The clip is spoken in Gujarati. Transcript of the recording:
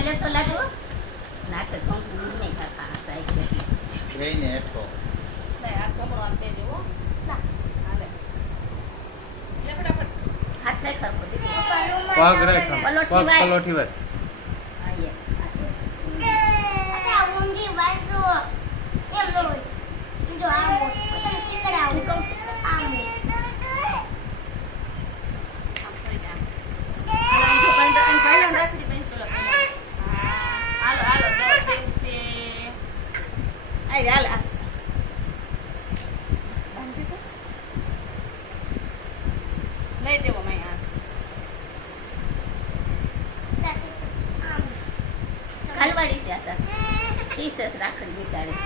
લે તો લાગુ નાચે કંકુ નહીં ખાતા સાહેબ જઈને હેઠો નહીં આ જમણો આમ દેજો હો હાલે લે ફટાફટ હાથ લઈ ખરખો દીધી પગ રાખ પલોઠી પગ વાય. પલોઠી વાય આઈએ ઊંધી બાજુ એમ નો હોય જો આમ હોય તમે શીખડાવું કહું આમ હોય. આમ કરી દે આમ જો બંધ અને પહેલા રાખી દે પેલા હાલો હાલો દસ દિવસે આઈ હાલ આ બાંધી દે લઈ દેવો મેં આ આમ ખાલવાડી છે આશા ટીસસ રાખડી બિસાડી